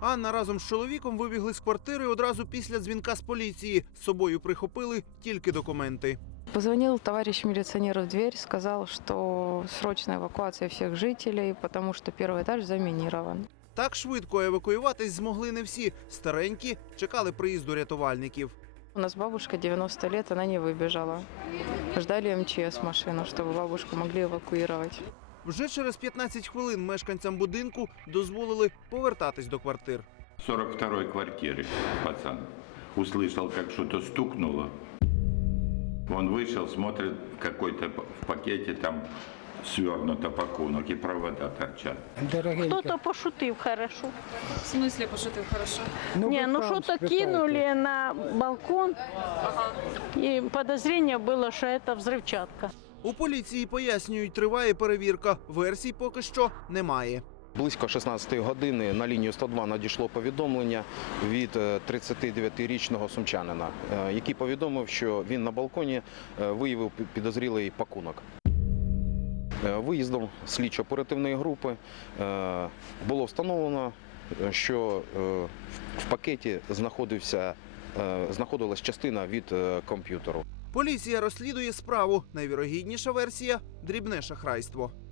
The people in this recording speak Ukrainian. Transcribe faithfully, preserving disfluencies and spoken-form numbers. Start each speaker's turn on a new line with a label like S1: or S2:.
S1: Анна разом з чоловіком вибігли з квартири одразу після дзвінка з поліції. З собою прихопили тільки документи.
S2: Позвонил товарищ милиционер в дверь, сказал, что срочная эвакуация всех жителей, потому что первый этаж заминирован.
S1: Так швидко евакуюватись змогли не всі. Старенькі чекали приїзду рятувальників.
S2: У нас бабушка девяносто лет, она не выбежала. Ждали эм че эс машину, чтобы бабушку могли эвакуировать.
S1: Вже через п'ятнадцять хвилин мешканцям будинку дозволили повертатись до квартир.
S3: сорок второй квартиры пацан услышал, как что-то стукнуло. Он вышел, смотрит, какой-то в пакете там свернуто пакунок и провода торчат.
S4: Кто-то пошутил хорошо.
S5: В смысле пошутил хорошо?
S4: Не, ну что-то кинули на балкон, и подозрение было, что это взрывчатка.
S1: У поліції пояснюють, триває перевірка. Версій поки що немає.
S6: Близько шістнадцятої години на лінію сто два надійшло повідомлення від тридцятидев'ятирічного сумчанина, який повідомив, що він на балконі виявив підозрілий пакунок. Виїздом слідчо-оперативної групи було встановлено, що в пакеті знаходився, знаходилась частина від комп'ютеру.
S1: Поліція розслідує справу. Найвірогідніша версія – дрібне шахрайство.